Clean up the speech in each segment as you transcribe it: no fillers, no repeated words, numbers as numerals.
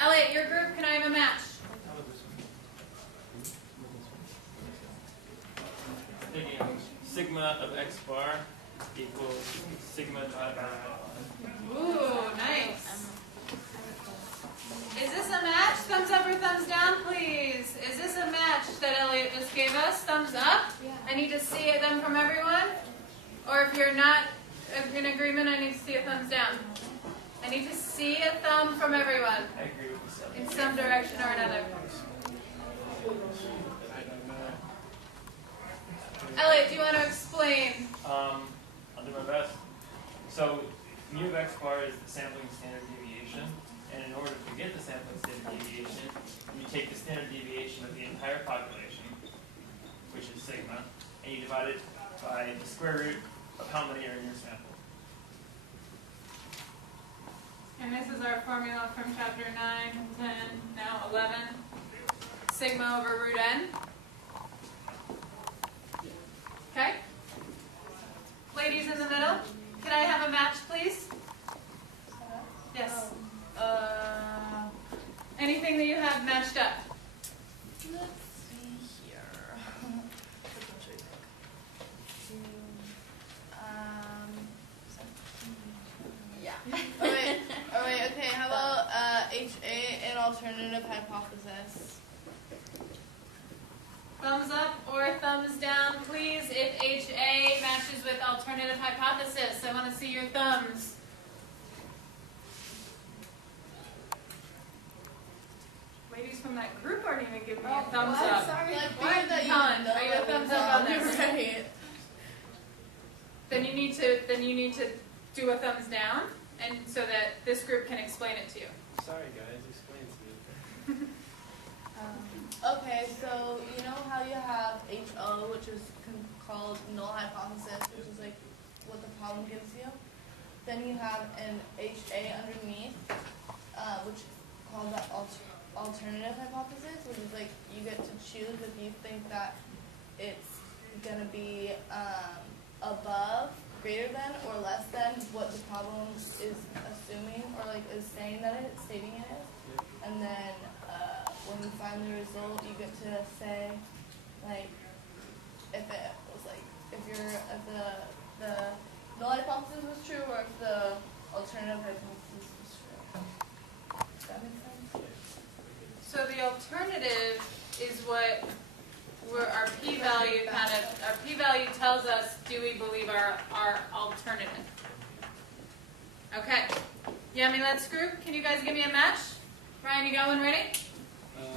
Elliot, your group, can I have a match? Sigma of x bar equals sigma divided by Ooh, nice. Is this a match? Thumbs up or thumbs down, please? Is this a match that Elliot just gave us? Thumbs up? Yeah. I need to see them from everyone? Or if you're not in agreement, I need to see a thumbs down. I need to see a thumb from everyone I agree with this. in some direction or another. Elliot, do you want to explain? I'll do my best. So mu of x bar is the sampling standard deviation, and in order to get the sampling standard deviation, you take the standard deviation of the entire population, which is sigma, and you divide it by the square root of how many are in your sample. And this is our formula from chapter 9, 10, now 11. Sigma over root n. Okay? Ladies in the middle, can I have a match, please? Yes. Anything that you have matched up? Let's see here. Yeah. Oh wait, okay, how about HA and alternative hypothesis? Thumbs up or thumbs down, please, if HA matches with alternative hypothesis. I want to see your thumbs. Ladies from that group aren't even giving me a thumbs up. Sorry, Like, why that you Colin, know are you a that we thumbs up on know, this? Right. Then you need to do a thumbs down, and so that this group can explain it to you. Sorry guys, explain to me. Okay, so you know how you have HO, which is called null hypothesis, which is like what the problem gives you. Then you have an HA underneath, which is called the alternative hypothesis, which is like you get to choose if you think that it's gonna be above, greater than, or less than what the problem is assuming or like is saying that it's stating it is. And then when you find the result, you get to say, like, if it was like, if the null hypothesis was true, or if the alternative hypothesis was true. Does that make sense? So the alternative is what our p-value our p-value tells us, do we believe our alternative? Okay. Yummy, let's group. Can you guys give me a match? Ryan, you got one ready? Yeah.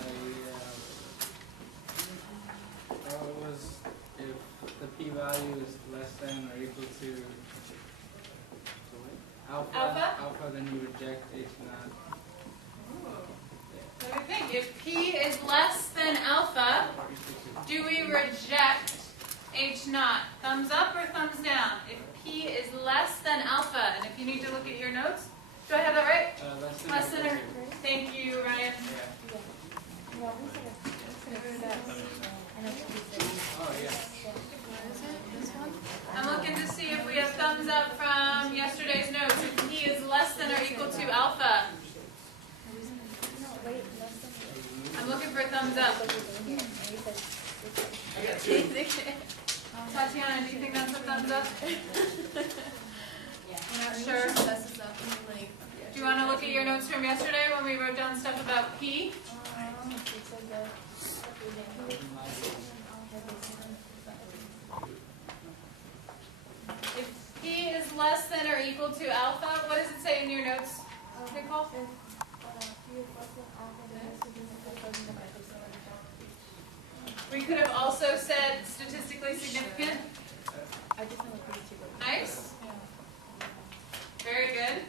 It was if the p-value is less than or equal to alpha, then you reject H naught. What do we think? If p is less than alpha, do we reject H naught? Thumbs up or thumbs down? If p is less than alpha, and if you need to look at your notes, do I have that right? Less than or? Thank you, Ryan. Oh yeah. I'm looking to see if we have thumbs up from yesterday's notes. If p is less than or equal to alpha. I'm looking for a thumbs up. Tatiana, do you think that's a thumbs up? You're not sure? Do you want to look at your notes from yesterday when we wrote down stuff about p? If p is less than or equal to alpha, what does it say in your notes, Nicole? We could have also said statistically significant. Nice. Very good.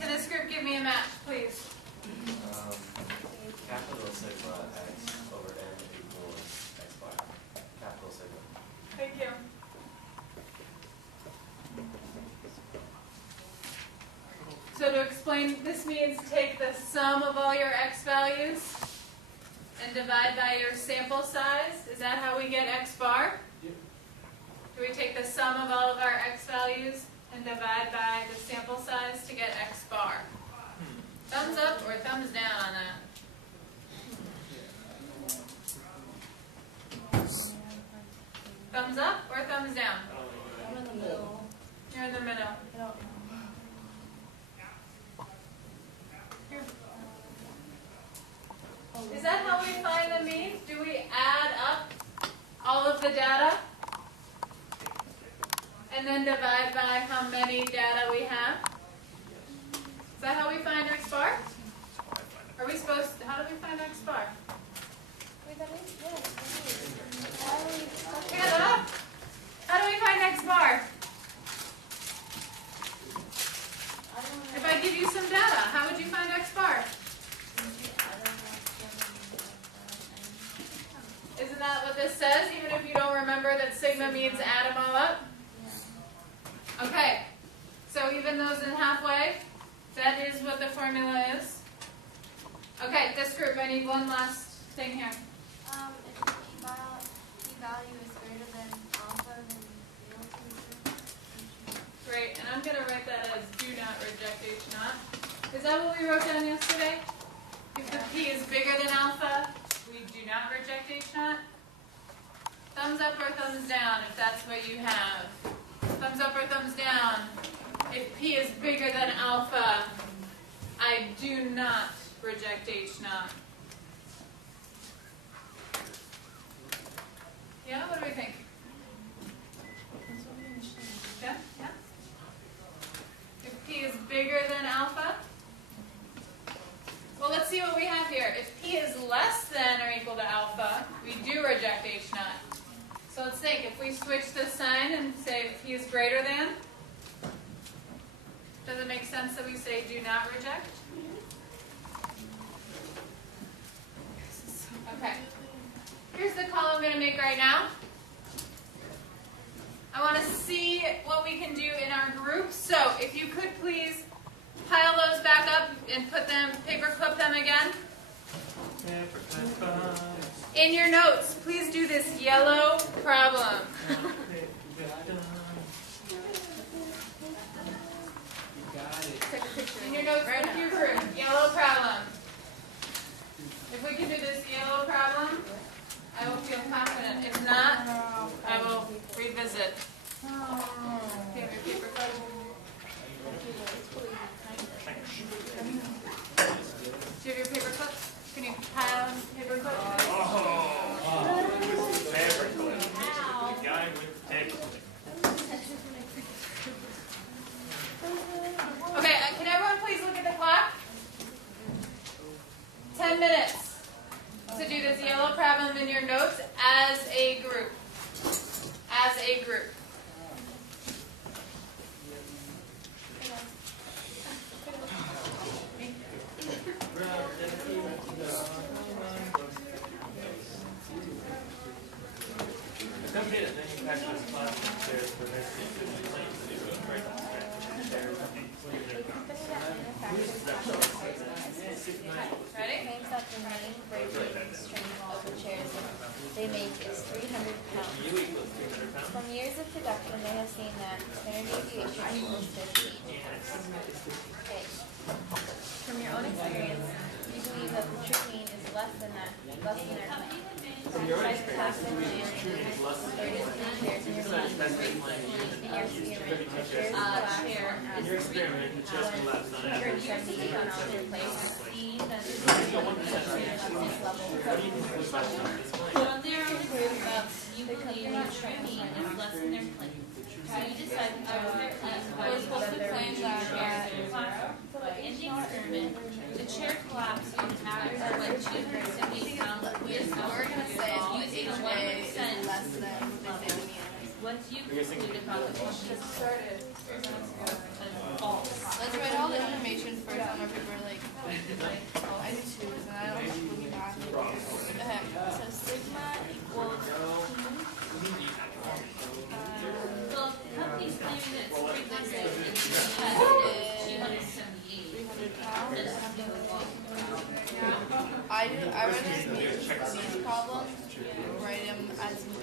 Can this group give me a match, please? Capital sigma x over n equals x bar. Capital sigma. Thank you. So to explain, this means take the sum of all your x values and divide by your sample size. Is that how we get x bar? Yep. Do we take the sum of all of our x values and divide by the sample size to get x bar? Thumbs up or thumbs down on that? Thumbs up or thumbs down? I'm in the middle. You're in the middle. I don't know. Is that how we find the means? Do we add up all of the data? And then divide by how many data we have? Is that how we find X bar? Are we supposed to, how do we find X bar? Hand up. How do we find X bar? If I give you some data, how would you find X bar? Isn't that what this says, even if you don't remember that sigma means add them all up? Okay, so even those in halfway, that is what the formula is. Okay, this group, I need one last thing here. If the p-value is greater than alpha, then zero can Great, and I'm going to write that as do not reject H naught. Is that what we wrote down yesterday? If the P is bigger than alpha, we do not reject H naught. Thumbs up or thumbs down if that's what you have. Thumbs up or thumbs down. If P is bigger than alpha, I do not reject H naught. Yeah, what do we think? Yeah? Yeah? If P is bigger than alpha? Well, let's see what we have here. If P is less than or equal to alpha, we do reject H naught. So let's think, if we switch the sign and say P is greater than, does it make sense that we say do not reject? Okay. Here's the call I'm going to make right now. I want to see what we can do in our group. So if you could please pile those back up and put them, paper clip them again. In your notes, please do this yellow problem. You got it. In your notes, put your group, yellow problem. If we can do this yellow problem, I will feel confident. If not, I will revisit. Do you have your paper clip? Do you have your paper clip? Can you pile in paper clip? The guy with the tape. Okay, can everyone please look at the clock? 10 minutes to do this yellow problem in your notes as a group. As a group. Come get it, then you can actually slide upstairs for this. Right downstairs. Ready? claims that the main braking strength of the chairs they make is 300 pounds. From years of production, they have seen that standard deviation equals 15. Okay. From your own experience, you believe that the true mean is less than their claim. From your own Besides the experience, fact that the true is less than 33 chairs in your class, in your experiment, the chairs in your experiment, the chest collapsed on average. 178 on all their places. That is What do you think was left on this plane? So there are group of you believe your true mean is less than their claim. So you decide to go with their claim. We're supposed to claim that In the experiment, the chair collapsed on average of like 278 pounds with we're gonna say you the see HA 1% is less than what they say we need. what do you conclude about the questions of all the Let's write all the information first on our paper, like, oh, I do two, and I don't have to look back. Okay, so sigma equals, Well, the company's claiming that it's 300 and you had 278. 300 pounds. Then it has to go along. I rather these problems, write them as mu